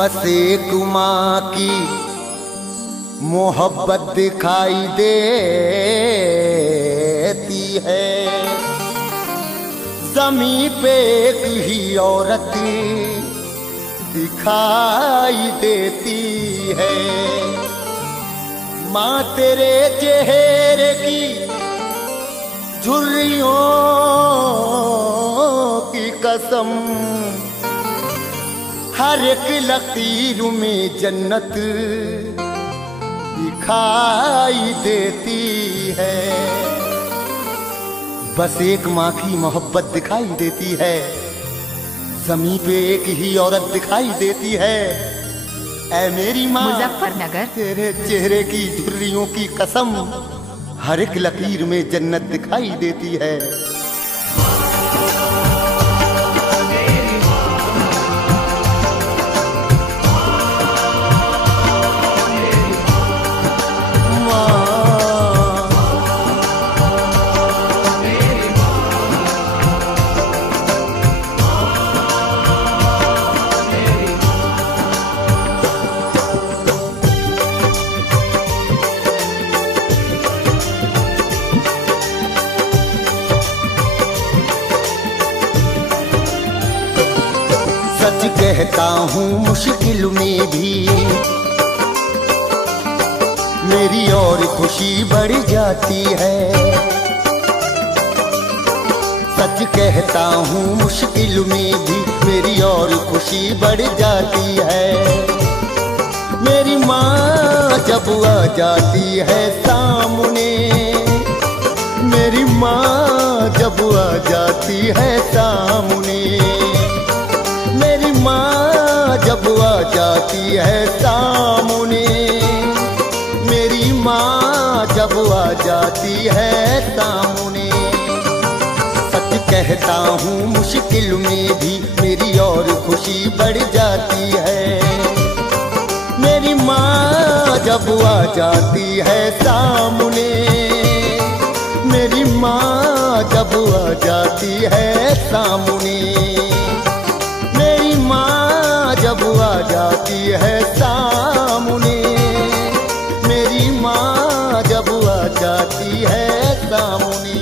बस एक माँ की मोहब्बत दिखाई देती है। ज़मीं पे एक ही औरत दिखाई देती है। माँ तेरे चेहरे की झुर्रियों की कसम, हर एक लकीर में जन्नत दिखाई देती है। बस एक माँ की मोहब्बत दिखाई देती है, ज़मीं पे एक ही औरत दिखाई देती है। ऐ मेरी माँ मुजफ्फरनगर, तेरे चेहरे की झुर्रियों की कसम, हर एक लकीर में जन्नत दिखाई देती है। सच कहता हूँ मुश्किल में भी मेरी और खुशी बढ़ जाती है। सच कहता हूँ मुश्किल में भी मेरी और खुशी बढ़ जाती है। मेरी माँ जब आ जाती है सामने, मेरी माँ जब आ जाती है सामने, मेरी माँ जब आ जाती है सामने, मेरी माँ जब आ जाती है सामने। सच कहता हूँ मुश्किल में भी मेरी और खुशी बढ़ जाती है। मेरी माँ जब आ जाती है सामने, मेरी माँ जब आ जाती है सामने, मेरी माँ जब आ जाती है सामने, मेरी माँ जब आ जाती है सामने।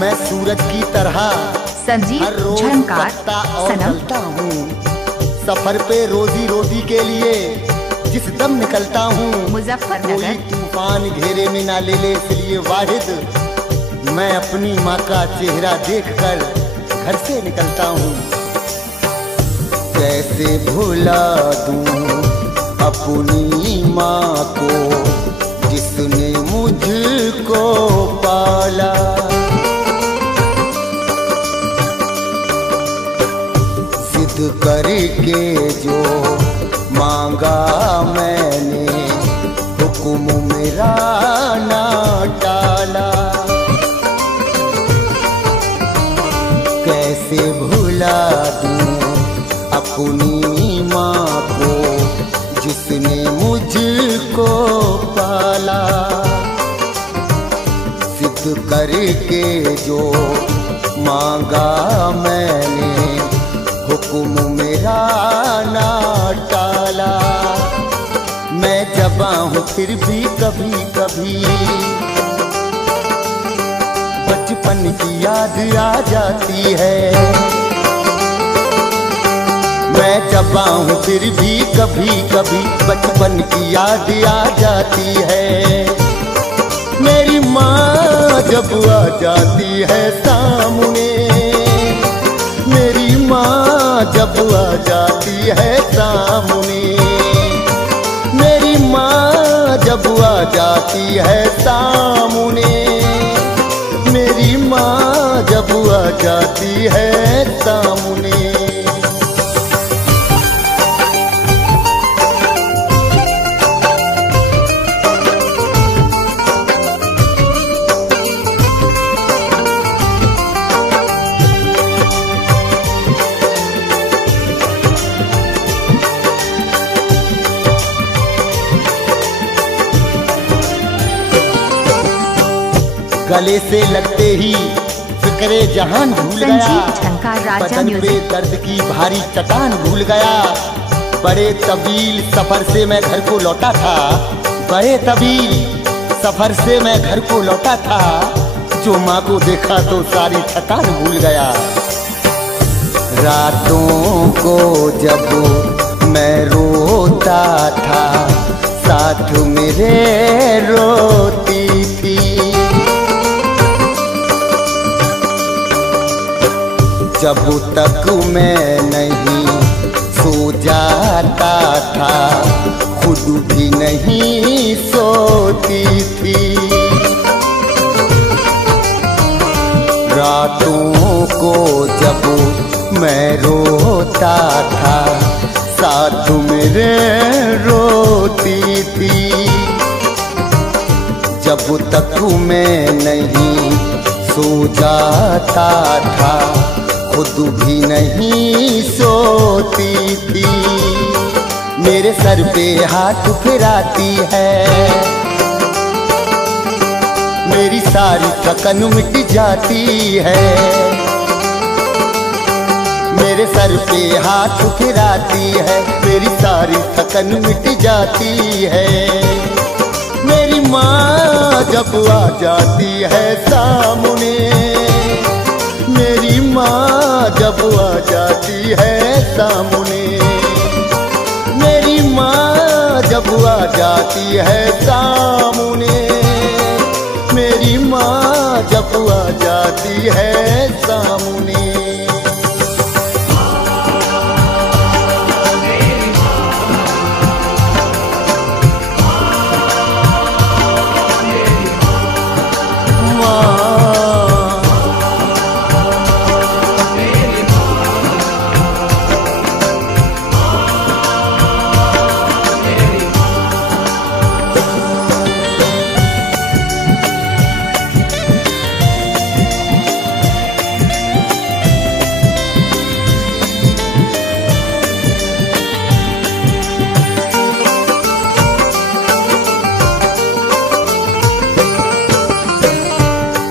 मैं सूरज की तरह संजीव हर रोज झंकार उगता और सनम ढलता हूँ। सफर पे रोजी रोटी के लिए जिस दम निकलता हूँ, कोई मुजफ्फरनगर, तूफान घेरे में ना ले ले, इसलिए वाहिद मैं अपनी माँ का चेहरा देखकर घर से निकलता हूँ। कैसे भुला दूँ अपनी माँ को जिसने मुझको पाला। जिद करके जो मांगा मैंने, हुक्म मेरा ना टाला। कैसे भुला दूँ अपनी माँ को जिसने मुझको पाला। जिद करके जो मांगा मैंने, हुक्म मेरा ना टाला। मैं जवां हूँ फिर भी कभी कभी बचपन की याद आ जाती है। मैं जवां हूँ फिर भी कभी कभी बचपन की याद आ जाती है। मेरी माँ जब आ जाती है सामने, मेरी माँ जब आ जाती है सामने, मेरी माँ जब आ जाती है सामने, मेरी माँ जब आ जाती है सामने। गले से लगते ही फिक्रे जहान भूल गया, संजीव झंकार राजा बदन पे म्यूजिक। दर्द की भारी चट्टान भूल गया। बड़े तवील सफर से मैं घर को लौटा था, बड़े तवील सफर से मैं घर को लौटा था। जो माँ को देखा तो सारी थकान भूल गया। रातों को जब मैं रोता था, साथ मेरे रोती थी। जब तक मैं नहीं सो जाता था, खुद भी नहीं सोती थी। रातों को जब मैं रोता था, साथ मेरे रोती थी। जब तक मैं नहीं सो जाता था, खुद भी नहीं सोती थी। मेरे सर पे हाथ फिराती है, मेरी सारी थकन मिट जाती है। मेरे सर पे हाथ फिराती है, मेरी सारी थकन मिट जाती है। मेरी माँ जब आ जाती है सामने, मेरी माँ जब आ जाती है सामने, मेरी माँ जब आ जाती है सामने, मेरी माँ जब आ जाती है सामने।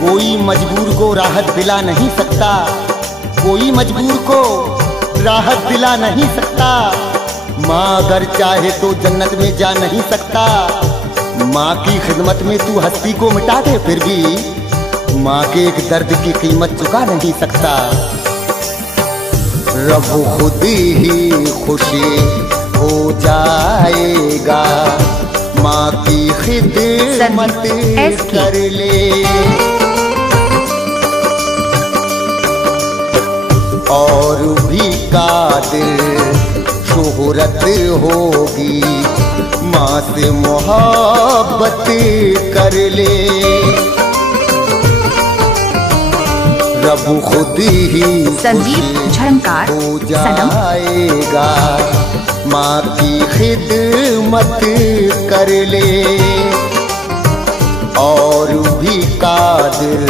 कोई मजबूर को राहत दिला नहीं सकता, कोई मजबूर को राहत दिला नहीं सकता। माँ अगर चाहे तो जन्नत में जा नहीं सकता। माँ की खिदमत में तू हस्ती को मिटा दे, फिर भी माँ के एक दर्द की कीमत चुका नहीं सकता। रब खुद ही खुशी हो जाएगा, माँ की खिदमत कर ले। और भी कादिर शोहरत होगी, माँ से मोहब्बत कर ले। रब खुद ही संजीव झंकार हो जाएगा, माँ की खिदमत कर ले। और भी कादिर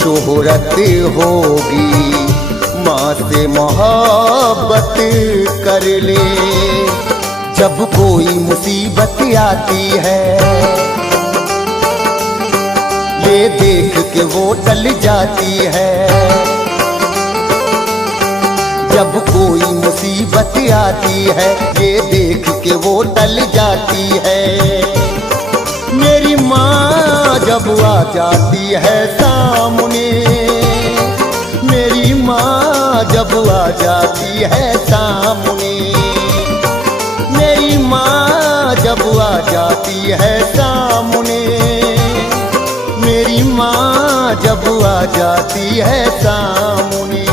शोहरत होगी, माँ से मोहब्बत कर ले। जब कोई मुसीबत आती है, ये देख के वो टल जाती है। जब कोई मुसीबत आती है, ये देख के वो टल जाती है। मेरी माँ जब आ जाती है सामने, मेरी माँ जब आ जाती है सामने, मेरी माँ जब आ जाती है सामने, मेरी माँ जब आ जाती है सामने।